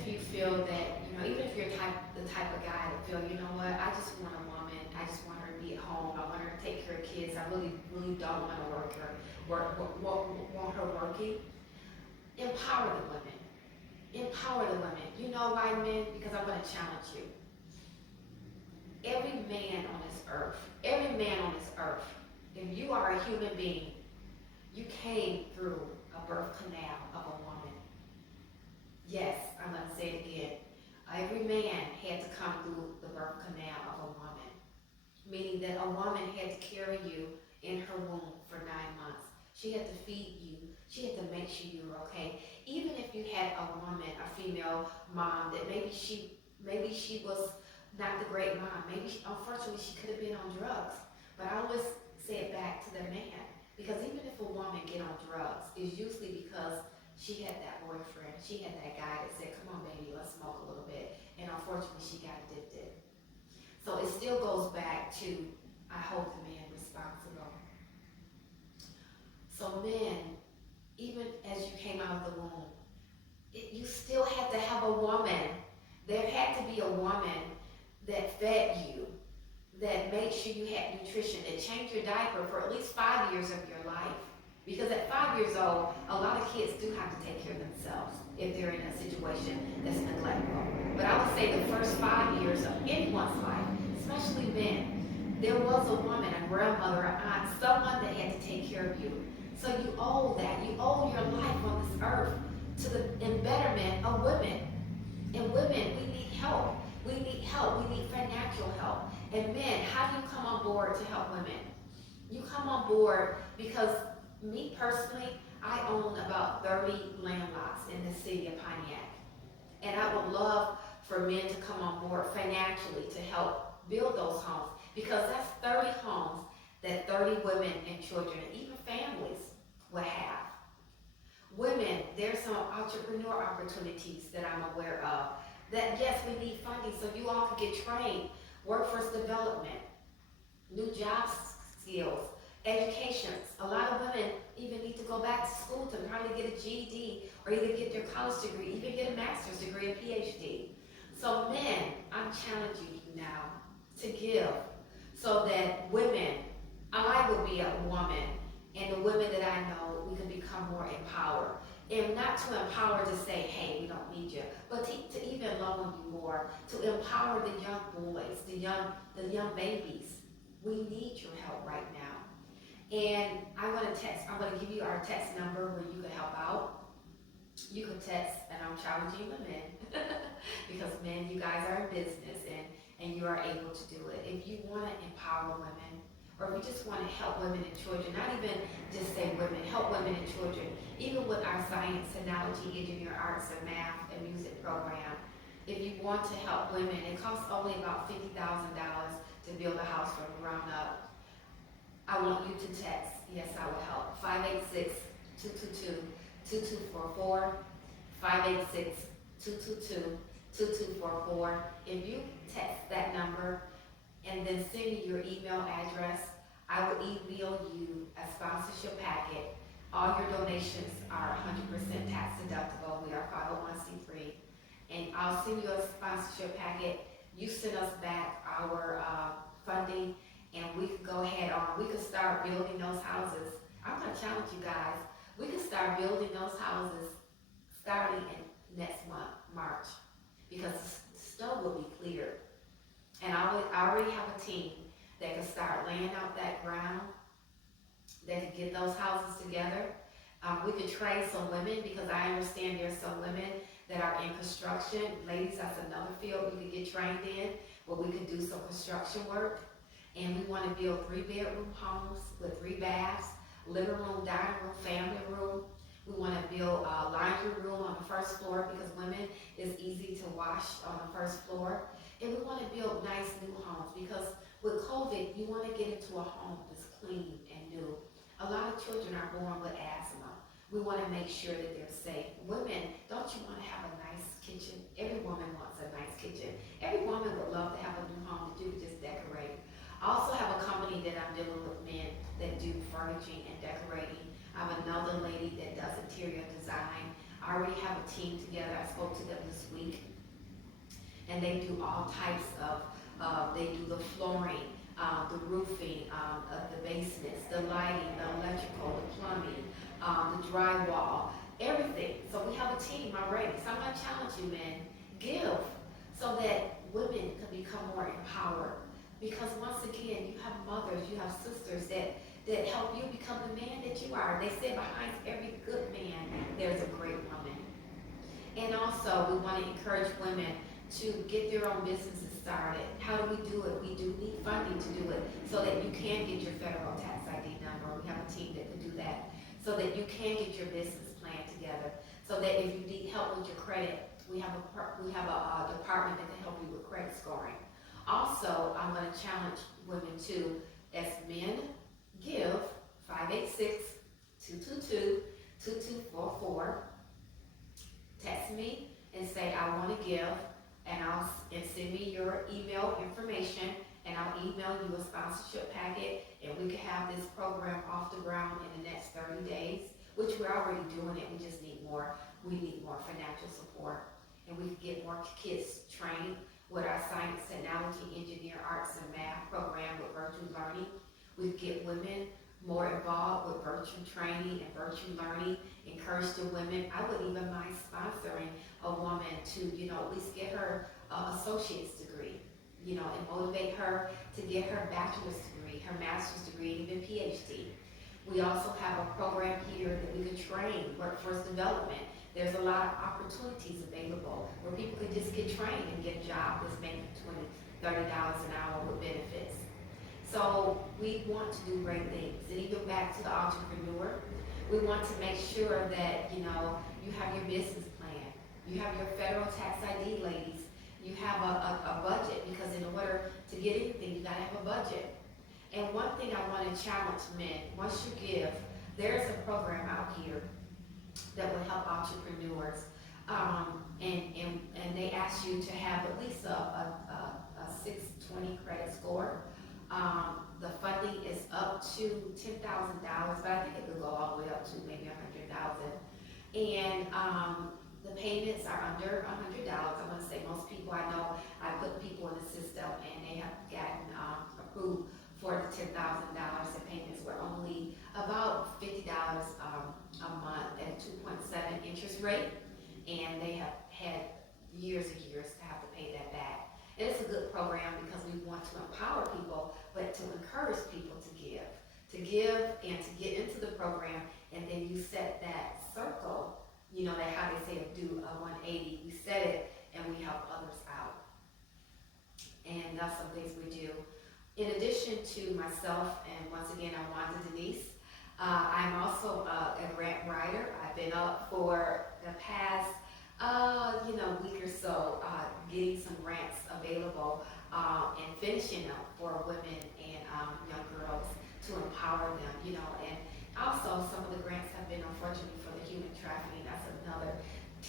if you feel that, even if you're the type of guy that feel, you know what, I just want a woman, I just want her to be at home, I want her to take care of kids, I really, really don't want to want her working, empower the women. Empower the women. You know why, men? Because I want to challenge you. Every man on this earth, if you are a human being, you came through a birth canal of a woman. Yes, I'm going to say it again. Every man had to come through the birth canal of a woman, meaning that a woman had to carry you in her womb for 9 months. She had to feed you. She had to make sure you were okay. Even if you had a woman, a female mom, that maybe she was not the great mom. Maybe, unfortunately, she could have been on drugs. But I always say it back to the man. Because even if a woman get on drugs, it's usually because she had that boyfriend. She had that guy that said, come on, baby, let's smoke a little bit. And unfortunately, she got addicted. So it still goes back to, I hold the man responsible. So men, even as you came out of the womb, you still had to have a woman. There had to be a woman that fed you, that made sure you had nutrition, that changed your diaper for at least 5 years of your life. Because at 5 years old, a lot of kids do have to take care of themselves if they're in a situation that's neglectful. But I would say the first 5 years of anyone's life, especially men, there was a woman, a grandmother, an aunt, someone that had to take care of you. So you owe that. You owe your life on this earth to the embetterment of women. And women, we need help. We need help. We need financial help. And men, how do you come on board to help women? You come on board because me personally, I own about 30 land lots in the city of Pontiac. And I would love for men to come on board financially to help build those homes, because that's 30 homes that 30 women and children and even families would have. Women, there's some entrepreneur opportunities that I'm aware of. That yes, we need funding so you all can get trained, workforce development, new job skills, education. A lot of women even need to go back to school to probably get a GED or either get their college degree, even get a master's degree, a PhD. So men, I'm challenging you now to give so that women, I will be a woman, and the women that I know, we can become more empowered. And not to empower to say, hey, we don't need you, but to even love on you more, to empower the young boys, the young babies. We need your help right now. And I'm gonna give you our text number where you can help out. You can text, and I'm challenging the men, because men, you guys are in business and you are able to do it. If you wanna empower women, or if you just want to help women and children, not even just say women, help women and children, even with our science, technology, engineering, arts, and math and music program. If you want to help women, it costs only about $50,000 to build a house from the ground up. I want you to text, yes, I will help, 586-222-2244, 586-222-2244. If you text that number, and then send me your email address, I will email you a sponsorship packet. All your donations are 100% tax deductible. We are 501c3. And I'll send you a sponsorship packet. You send us back our funding, and we can go ahead on. We can start building those houses. I'm going to challenge you guys. We can start building those houses starting in next month, March, because the stove will be cleared. And I already have a team that can start laying out that ground, that can get those houses together. We could train some women, because I understand there's some women that are in construction. Ladies, that's another field we could get trained in, where we could do some construction work. And we want to build 3-bedroom homes with 3 baths, living room, dining room, family room. We want to build a laundry room on the first floor, because women, it's easy to wash on the first floor. And we want to build nice new homes, because with COVID, you want to get into a home that's clean and new. A lot of children are born with asthma. We want to make sure that they're safe. Women, don't you want to have a nice kitchen? Every woman wants a nice kitchen. Every woman would love to have a new home that you could just decorate. I also have a company that I'm dealing with men that do furnishing and decorating. I have another lady that does interior design. I I already have a team together. I spoke to them this week, and they do all types of, they do the flooring, the roofing, of the basements, the lighting, the electrical, the plumbing, the drywall, everything. So we have a team already. So I'm gonna challenge you, men, give so that women can become more empowered. Because once again, you have mothers, you have sisters that help you become the man that you are. They say behind every good man, there's a great woman. And also, we want to encourage women to get their own businesses started. How do we do it? We do need funding to do it so that you can get your federal tax ID number. We have a team that can do that so that you can get your business plan together. So that if you need help with your credit, we have a department that can help you with credit scoring. Also, I'm going to challenge women to, as men, give 586-222-2244. Text me and say I want to give, and send me your email information, and I'll email you a sponsorship packet, and we can have this program off the ground in the next 30 days, which we're already doing it. We just need more. We need more financial support, and we can get more kids trained with our science, technology, engineer, arts, and math program with virtual learning. We get women more involved with virtual training and virtual learning, encourage the women. I would even mind sponsoring a woman to, at least get her associate's degree, and motivate her to get her bachelor's degree, her master's degree, and even PhD. We also have a program here that we can train workforce development. There's a lot of opportunities available where people can just get trained and get a job that's making $20, $30 an hour with benefits. So we want to do great things. And even back to the entrepreneur, we want to make sure that, you have your business plan. You have your federal tax ID, ladies. You have a budget, because in order to get anything, you gotta have a budget. And one thing I want to challenge men, once you give, there's a program out here that will help entrepreneurs. And they ask you to have at least a 620 credit score. The funding is up to $10,000, but I think it could go all the way up to maybe $100,000. And the payments are under $100. I'm going to say most people I know, I put people in the system and they have gotten approved for the $10,000. The payments were only about $50 a month at 2.7 interest rate, and they have had years and years to have to pay that back. And it's a good program because we want to empower people, but to encourage people to give and to get into the program, and then you set that circle, that how they say do a 180, we set it and we help others out. And that's some things we do. In addition to myself, and once again, I'm Wanda Denise, I'm also a grant writer. I've been up for the past week or so, getting some grants available and finishing them for women and young girls to empower them, and also some of the grants have been, unfortunately, for the human trafficking. That's another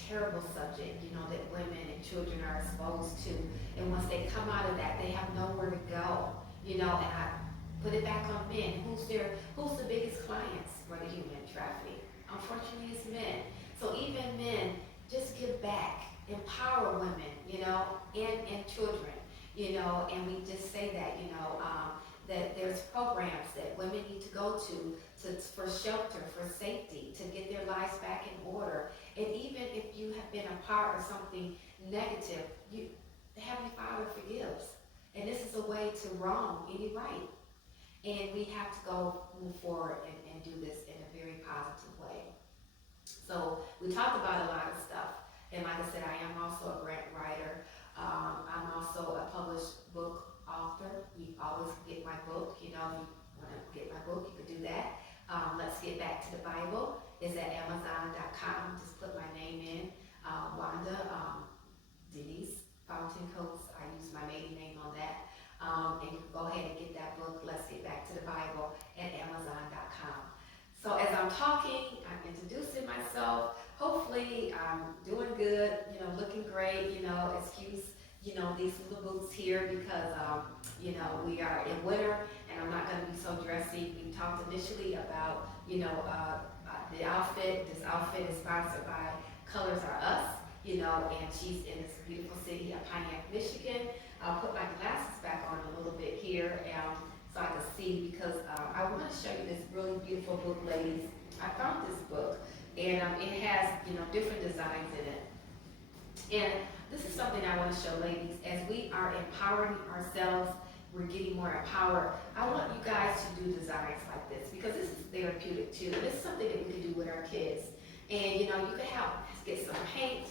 terrible subject, that women and children are exposed to. And once they come out of that, they have nowhere to go, and I put it back on men. Who's the biggest clients for the human trafficking? Unfortunately, it's men. So even men, just give back, empower women, and children, and we just say that, that there's programs that women need to go to for shelter, for safety, to get their lives back in order. And even if you have been a part of something negative, the Heavenly Father forgives. And this is a way to wrong any right. And we have to move forward and do this in a very positive way. So we talked about a lot of stuff. And like I said, I am also a grant writer. I'm also a published book author. You always get my book. If you want to get my book, you can do that. Let's Get Back to the Bible is at Amazon.com. Just put my name in, Wanda Denise Fountain Coats. I use my maiden name on that. And you can go ahead and get that book, Let's Get Back to the Bible, at Amazon.com. So as I'm talking, I'm introducing myself. Hopefully I'm doing good, looking great, excuse, these little boots here because, we are in winter and I'm not going to be so dressy. We talked initially about, This outfit is sponsored by Colors Are Us, you know, and she's in this beautiful city of Pontiac, Michigan. I'll put my glasses back on a little bit here so I can see because I want to show you this really beautiful book, ladies. I found this book and it has, you know, different designs in it. And this is something I want to show ladies. As we are empowering ourselves, we're getting more empowered. I want you guys to do designs like this because this is therapeutic too. And this is something that we can do with our kids. And you know, you can help get some paint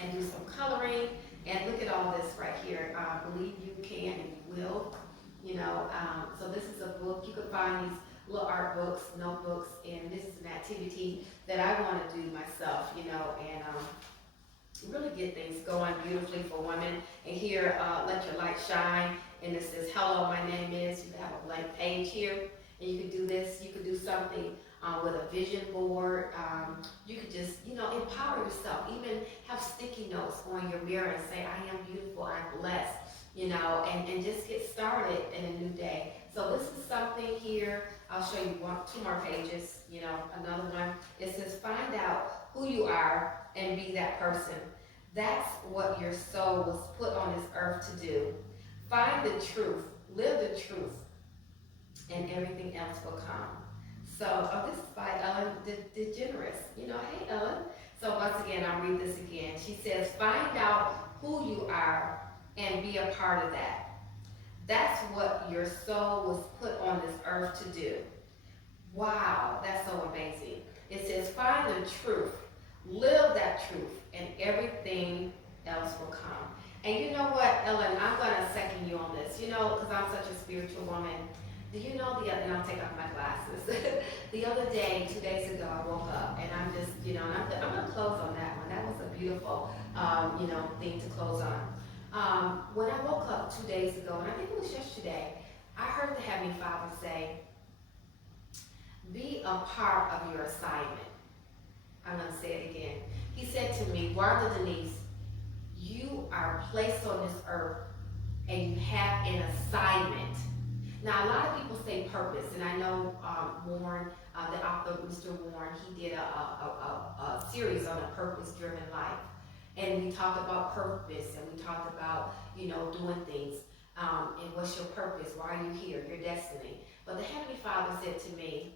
and do some coloring. And look at all this right here. Believe you can and you will. You know, so this is a book. You can find these little art books, notebooks, and this is an activity that I want to do myself, you know, and really get things going beautifully for women. And here, let your light shine. And it says, hello, my name is. You have a blank page here. And you could do this. You could do something with a vision board. You could just, you know, empower yourself. Even have sticky notes on your mirror and say, I am beautiful, I'm blessed, you know, and just get started in a new day. So this is something here. I'll show you two more pages, you know, another one. It says, find out who you are and be that person. That's what your soul was put on this earth to do. Find the truth, live the truth, and everything else will come. So this is by Ellen DeGeneres. You know, hey Ellen. So once again, I'll read this again. She says, find out who you are and be a part of that. That's what your soul was put on this earth to do. Wow, that's so amazing. It says, find the truth, live that truth, and everything else will come. And you know what, Ellen, I'm going to second you on this, you know, because I'm such a spiritual woman. Do you know and I'll take off my glasses. The other day, 2 days ago, I woke up and I'm just, you know, and I'm going to close on that one. That was a beautiful, you know, thing to close on. When I woke up 2 days ago, and I think it was yesterday, I heard the Heavenly Father say, be a part of your assignment. I'm going to say it again. He said to me, Wanda Denise, you are placed on this earth and you have an assignment. Now, a lot of people say purpose, and I know Warren, the author, Mr. Warren, he did a series on a purpose-driven life. And we talked about purpose, and we talked about, you know, doing things, and what's your purpose, why are you here, your destiny. But the Heavenly Father said to me,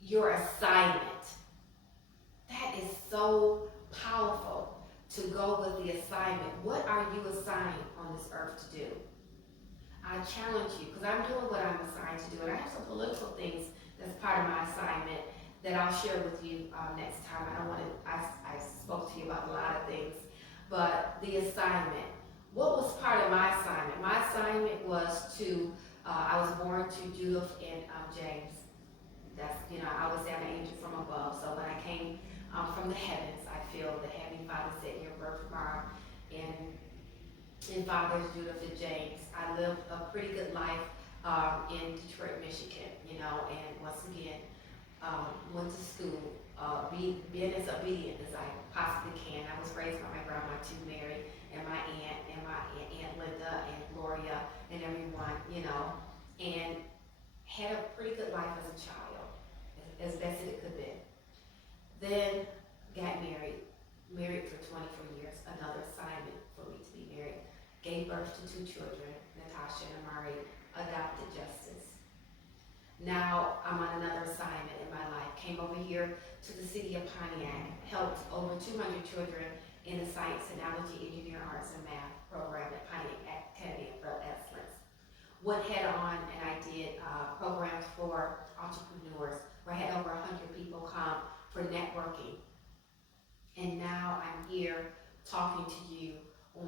your assignment. That is so powerful to go with the assignment. What are you assigned on this earth to do? I challenge you, because I'm doing what I'm assigned to do, and I have some political things that's part of my assignment that I'll share with you next time. I don't want to, I spoke to you about a lot of things, but the assignment. What was part of my assignment? My assignment was to, I was born to Judith and James. That's, you know, I was an angel from above, so when I came from the heavens, I feel the Heavenly Father set your birthmark in fathers Judith and James. I lived a pretty good life in Detroit, Michigan, you know, and once again, went to school, being as obedient as I possibly can. I was raised by my grandma too, Mary, and my aunt Linda and Gloria and everyone, you know, and had a pretty good life as a child, as best as it could be. Then got married for 24 years, another assignment for me to be married. Gave birth to 2 children, Natasha and Amari, adopted Justice. Now I'm on another assignment in my life. Came over here to the city of Pontiac, helped over 200 children in the Science, Technology, Engineering, Arts, and Math program at Pontiac Academy of Excellence. Went head on and I did programs for entrepreneurs where I had over 100 people come for networking. And now I'm here talking to you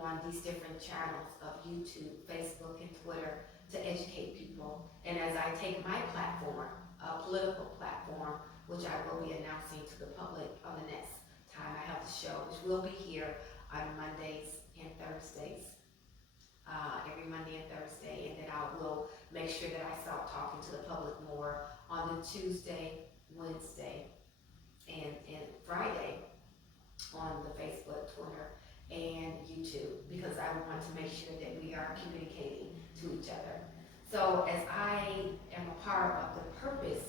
on these different channels of YouTube, Facebook, and Twitter to educate people. And as I take my platform, a political platform, which I will be announcing to the public on the next time I have the show, which will be here on Mondays and Thursdays, every Monday and Thursday, and then I will make sure that I start talking to the public more on the Tuesday, Wednesday, and Friday on the Facebook, Twitter, and YouTube, because I want to make sure that we are communicating to each other. So as I am a part of the purpose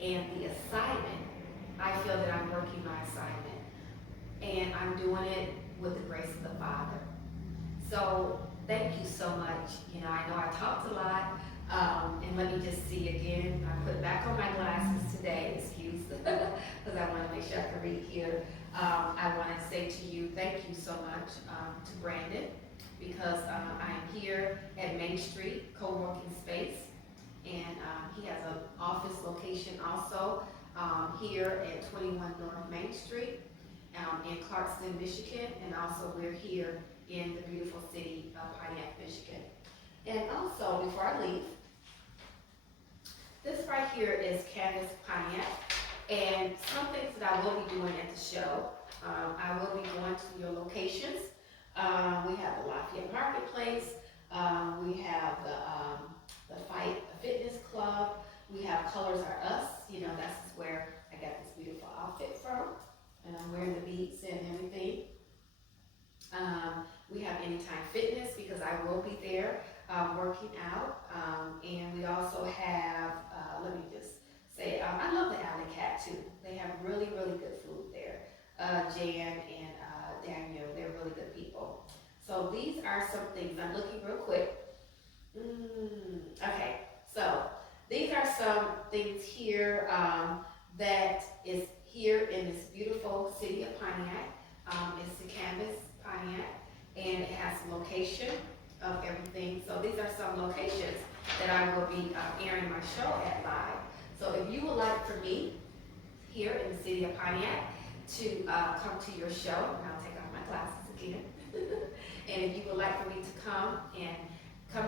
and the assignment, I feel that I'm working my assignment, and I'm doing it with the grace of the Father. So thank you so much. I know I talked a lot, and let me just see again. I put back on my glasses today, excuse, because I want to make sure I can read here. I want to say to you, thank you so much to Brandon, because I'm here at Main Street co-working space, and he has an office location also here at 21 North Main Street in Clarkston, Michigan, and also we're here in the beautiful city of Pontiac, Michigan. And also, before I leave, this right here is Canvas Pontiac, and some things that I will be doing at the show. I will be going to your locations. We have the Lafayette Marketplace. We have the Fight Fitness Club. We have Colors Are Us. That's where I got this beautiful outfit from, and I'm wearing the beads and everything. We have Anytime Fitness, because I will be there working out. And we also have, let me just say, I love the Alley Cat too. They have really, really good food there. Jan and Daniel, they're really good people. So these are some things. I'm looking real quick. Okay, so these are some things here that is here in this beautiful city of Pontiac. It's the Canvas Pontiac, and it has a location of everything. So these are some locations that I will be airing my show at live. So if you would like for me here in the city of Pontiac to come to your show, and I'll take off my glasses again, and if you would like for me to come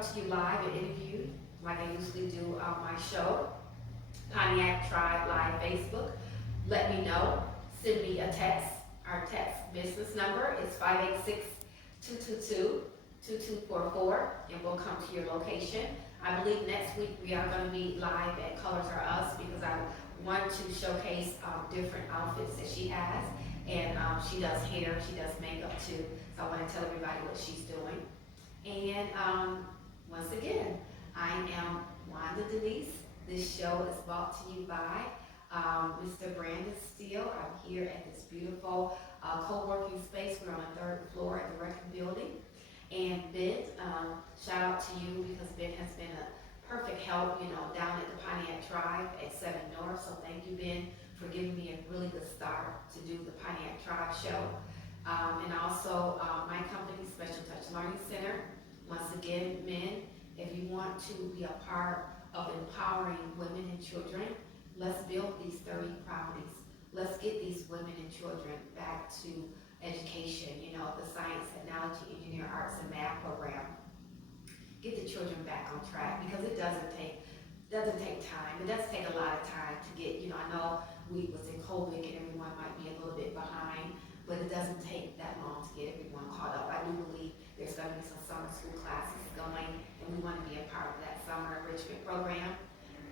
to you live and interview, like I usually do on my show, Pontiac Tribe Live Facebook, let me know. Send me a text. Our text business number is 586-222-2244, and we'll come to your location. I believe next week we are going to be live at Colors Are Us, because I want to showcase different outfits that she has, and she does hair, she does makeup too, so I want to tell everybody what she's doing. And once again, I am Wanda Denise. This show is brought to you by Mr. Brandon Steele. I'm here at this beautiful co-working space. We're on the 3rd floor at the Record Building. And Ben, shout out to you, because Ben has been a perfect help, down at the Pontiac Tribe at 7 North. So thank you, Ben, for giving me a really good start to do the Pontiac Tribe show. And also my company, Special Touch Learning Center. Once again, men, if you want to be a part of empowering women and children, let's build these 30 properties. Let's get these women and children back to education, the science, technology, engineering, arts, and math program. Get the children back on track, because it doesn't take time. It does take a lot of time to get, I know we was in COVID and everyone might be a little bit behind, but it doesn't take that long to get everyone caught up. I do believe there's going to be some summer school classes going, and we want to be a part of that summer enrichment program.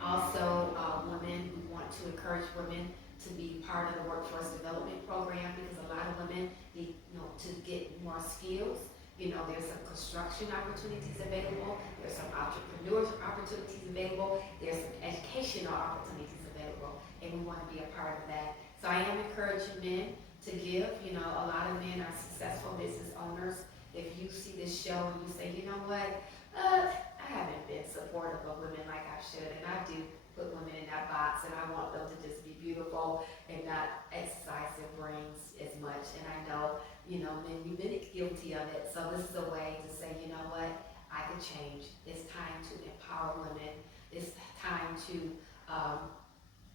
Also, women, we want to encourage women to be part of the workforce development program, because a lot of women need, to get more skills. There's some construction opportunities available. There's some entrepreneur opportunities available. There's some educational opportunities available, and we want to be a part of that. So I am encouraging men to give. A lot of men are successful business owners. If you see this show and you say, you know what, I haven't been supportive of women like I should, and I do put women in that box, and I want them to just be beautiful and not exercise their brains as much. And I know, men, you've been guilty of it. So this is a way to say, you know what, I can change. It's time to empower women. It's time to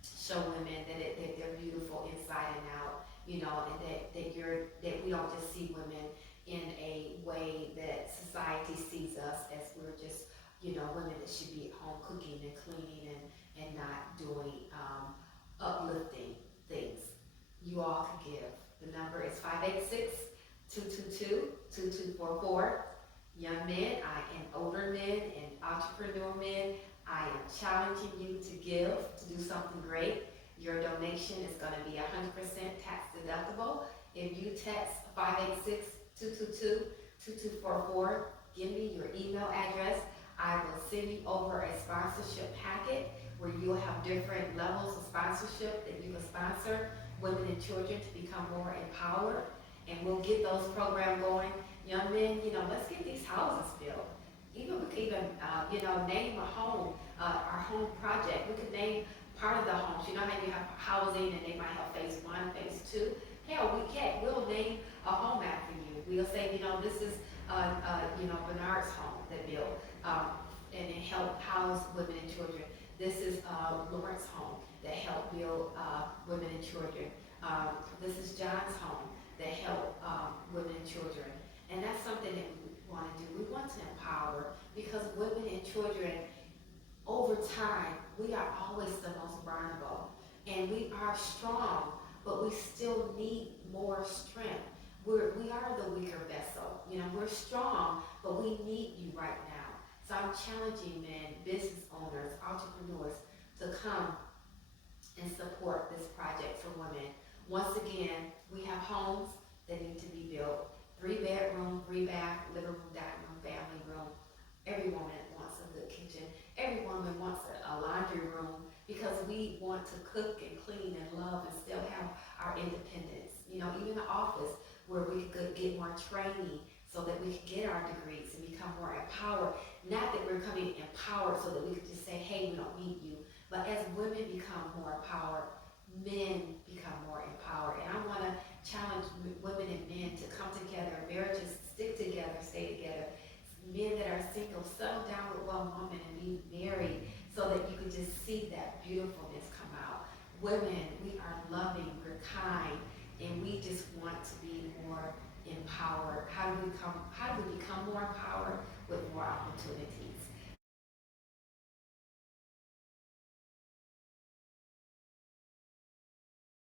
show women that they're beautiful inside and out, and that we don't just see women in a way that society sees us as we're just, women that should be at home cooking and cleaning and not doing uplifting things. You all can give. The number is 586-222-2244. Young men and older men and entrepreneur men, I am challenging you to give, to do something great. Your donation is going to be 100% tax deductible. If you text 586-222-2244, give me your email address. I will send you over a sponsorship packet where you'll have different levels of sponsorship that you can sponsor. women and children to become more empowered, and we'll get those programs going. Young men, let's get these houses built. Even we could even, name a home, our home project. We could name part of the homes. You know how you have housing and they might have phase one, phase two. Hell, we'll name a home after you. We'll say, this is, Bernard's home that built, and it helped house women and children. This is Lawrence's home that helped build women and children. This is John's home that helped women and children. And that's something that we want to do. We want to empower, because women and children, over time, we are always the most vulnerable. And we are strong, but we still need more strength. We are the weaker vessel. We're strong, but we need you right now. So I'm challenging men, business owners, entrepreneurs to come and support this project for women. Once again, we have homes that need to be built. 3-bedroom, 3-bath, living room, dining room, family room. Every woman wants a good kitchen. Every woman wants a laundry room, because we want to cook and clean and love and still have our independence. Even the office where we could get more training so that we can get our degrees and become more empowered. Not that we're coming empowered so that we could just say, hey, we don't need you. But as women become more empowered, men become more empowered. And I want to challenge women and men to come together. Marriages stick together, stay together. Men that are single, settle down with one woman and be married, so that you can just see that beautifulness come out. Women, we are loving, we're kind, and we just want to be more empowered. How do we become more empowered? With more opportunities.